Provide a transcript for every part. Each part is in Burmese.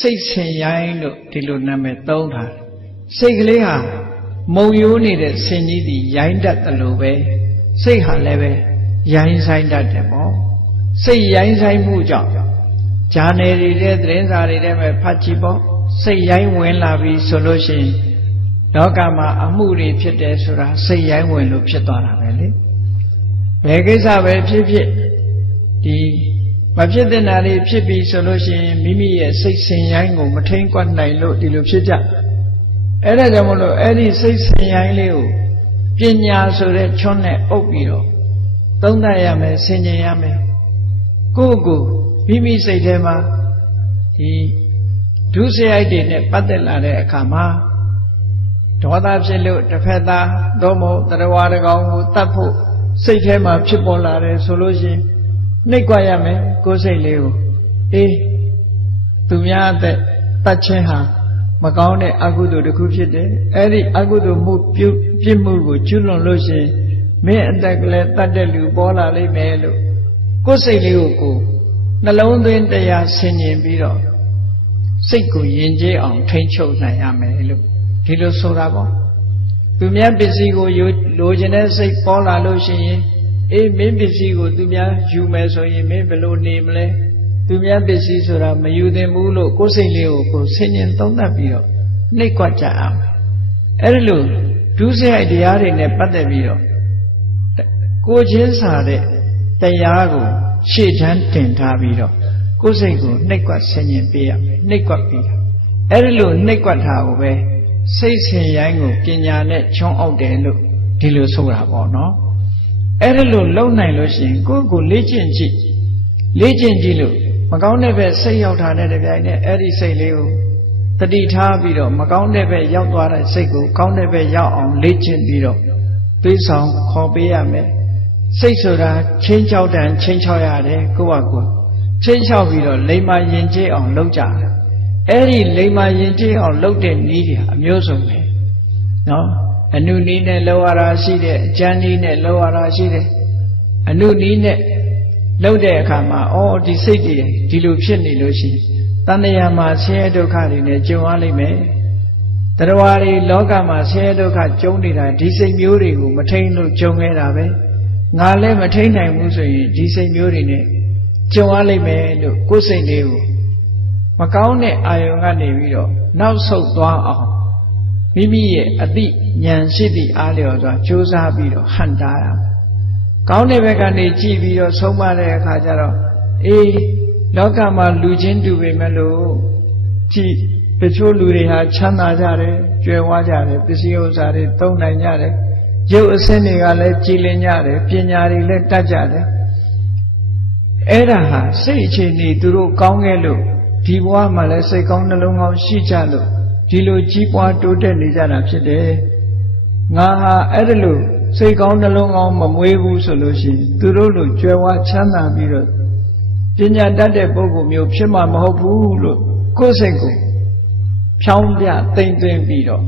စိတ်ဆင်ရိုင်းလို့ဒီလိုနာမည်သုံးထားတယ်စိတ်ကလေးဟာမုံရိုးနေတဲ့ဆင်ကြီးဒီရိုင်းတတ်တယ်လို့ပဲစိတ်ဟာလည်းပဲရိုင်းဆိုင်တတ်တယ်ပေါ့စိတ်ရိုင်းဆိုင်မှုကြောင့်ဂျာနယ်တွေတဲ့သတင်းစာတွေတဲ့ပဲဖတ်ကြည့်ပေါ့စိတ်ရိုင်းဝင်လာပြီဆိုလို့ရှိရင်လောကမှာအမှုတွေဖြစ်တယ်ဆိုတာစိတ်ရိုင်းဝင်လို့ဖြစ်သွားတာပဲလေဘယ်ကိစ္စပဲဖြစ်ဖြစ်ဒီ မဖြစ်တဲ့နာတွေဖြစ်ပြီဆိုလို့ရှိရင်မိမိရဲ့စိတ်ဆင်ရိုင်းကိုမထိန်ကွက်နိုင်လို့ဒီလိုဖြစ်ကြအဲ့ဒါကြောင့်မလို့အဲ့ဒီစိတ်ဆင်ရိုင်းလေးကိုပညာဆိုတဲ့ချွန်းနဲ့အုပ်ပြီးတော့သုံးသပ်ရမယ်ဆင်ခြင်ရမယ်ကိုယ့်ကိုယ်မိမိစိတ်ထဲမှာဒီဒုစရိုက်တွေနဲ့ပတ်သက်လာတဲ့အခါမှာဒေါသဖြစ်လို့တစ်ဖက်သားသို့မဟုတ်တရားဝါတကောင်ကိုတတ်ဖို့စိတ်ထဲမှာဖြစ်ပေါ်လာတယ်ဆိုလို့ရှိရင် နှိပ်ကွက်ရမယ်ကိုယ်စိတ်လေးကိုအေးသူများအသက်တတ်ခြင်းဟာမကောင်းတဲ့အကုသိုလ်တစ်ခုဖြစ်တယ်အဲ့ဒီအကုသိုလ်မှုပြုပြစ်မှုကိုကျွလွန်လို့ရှိရင်မင်းအသက်ကလေးတတ်တဲ့လူပေါ်လာလိမ့်မယ်လို့ကိုယ်စိတ်လေးကိုကိုယ်နှလုံးသွင်းတရားဆင်ញင်ပြီးတော့စိတ်ကိုယဉ်ကျေးအောင်ထိန်းချုပ်နိုင်ရမယ်လို့ဒီလိုဆိုတာပေါ့သူများပစ္စည်းကိုလိုချင်တဲ့စိတ်ပေါ်လာလို့ရှိရင် အေးမင်းပစ္စည်းကိုသူများယူမယ်ဆိုရင်မင်းဘယ်လိုနေမလဲသူများပစ္စည်းဆိုတာမယူသင့်ဘူးလို့ကိုယ်စိတ်လေးကိုကိုယ်ဆင်ញင်သုံးသပ်ပြီးတော့နှိတ်ကွက်ကြအောင်အဲ့ဒီလိုဒုစရိုက်တရားတွေနဲ့ပတ်သက်ပြီးတော့ကိုချင်းစာတဲ့တရားကိုရှေ့တန်းတင်ထားပြီးတော့ကိုယ်စိတ်ကိုနှိတ်ကွက်ဆင်ញင်ပေးရမယ်နှိတ်ကွက်ပြီးတာအဲ့ဒီလိုနှိတ်ကွက်ထားကိုပဲစိတ်ဆင်ရိုင်းကိုပညာနဲ့ချွန်းအောက်တယ်လို့ဒီလိုဆိုတာပေါ့နော် အဲ့ဒီလိုလုံနိုင်လို့ရှိရင်ကိုယ့်ကိုလေ့ကျင့်ကြည့်လေ့ကျင့်ကြည့်လို့မကောင်းတဲ့ဘက်စိတ်ရောက်တာနဲ့တပြိုင်နက်အဲ့ဒီစိတ်လေးကိုတတိထားပြီးတော့မကောင်းတဲ့ဘက်ရောက်သွားတဲ့စိတ်ကိုကောင်းတဲ့ဘက်ရောက်အောင်လေ့ကျင့်ပြီးတော့ပေးဆောင်ခေါ်ပေးရမယ်စိတ်ဆိုတာချင်းချောက်တန်ချင်းချောက်ရတယ်ကိုယ့်ဟာကိုယ်ချင်းချောက်ပြီးတော့လိမ္မာရင်ကျေးအောင်လုပ်ကြတယ်အဲ့ဒီလိမ္မာရင်ကျေးအောင်လုပ်တဲ့နည်းတွေအမျိုးစုံပဲနော် အနုနည်းနဲ့လောရတာရှိတယ်အကျမ်းနည်းနဲ့လောရတာရှိတယ်အနုနည်းနဲ့လုပ်တဲ့အခါမှာအော်ဒီစိတ်တွေဒီလိုဖြစ်နေလို့ရှိရင်တဏှာမှာဆင်းရဲဒုက္ခတွေနဲ့ကြုံရလိမ့်မယ်တရားတွေလောကမှာဆင်းရဲဒုက္ခကြုံနေတာဒီစိတ်မျိုးတွေကိုမထိန်လို့ကြုံခဲ့တာပဲငါလည်းမထိန်နိုင်ဘူးဆိုရင်ဒီစိတ်မျိုးတွေနဲ့ကြုံရလိမ့်မယ်လို့ကိုယ်စိတ်လေးကိုမကောင်းတဲ့အာယုံကနေပြီးတော့နောက်ဆုတ်သွားအောင် မိမိရဲ့အတိဉာဏ်ရှိသည့်အားလျော်စွာကြိုးစားပြီးတော့ဟန်တားရမယ်ကောင်းတဲ့ဘက်ကနေကြည့်ပြီးတော့ဆုံးမတဲ့အခါကျတော့အေးလောကမှာလူချင်းတူပေမဲ့လို့ကြည့်တချို့လူတွေဟာချမ်းသာကြတယ်ကြွယ်ဝကြတယ်ပစ္စည်းဥစ္စာတွေသုံးနိုင်ကြတယ်ရုပ်အစင်းတွေကလည်းကြည်လင်ကြတယ်ပညာတွေလည်းတတ်ကြတယ်အဲ့ဒါဟာစိတ်အခြေအနေသူတို့ကောင်းခဲ့လို့ဒီဘဝမှာလည်းစိတ်ကောင်းနှလုံးကောင်းရှိကြလို့ ဒီလိုကြီးပွားတိုးတက်နေကြတာဖြစ်တယ်ငါဟာအဲ့ဒါလို့စိတ်ကောင်းနှလုံးကောင်းမမွေးဘူးဆိုလို့ရှိရင်သူတို့လိုကြွယ်ဝချမ်းသာပြီးတော့ပညာတတ်တဲ့ပုဂ္ဂိုလ်မျိုးဖြစ်မှာမဟုတ်ဘူးလို့ကိုယ်စိတ်ကိုဖြောင်းပြတိမ်သိမ့်ပြီးတော့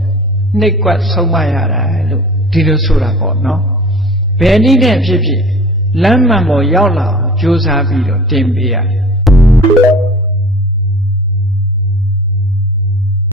နှိတ်ကွက်ဆုံးမရတာလို့ဒီလိုဆိုတာပေါ့နော်ဘယ်နည်းနဲ့ဖြစ်ဖြစ်လမ်းမှန်ပေါ်ရောက်လာအောင်ကြိုးစားပြီးတော့တင်ပေးရတယ်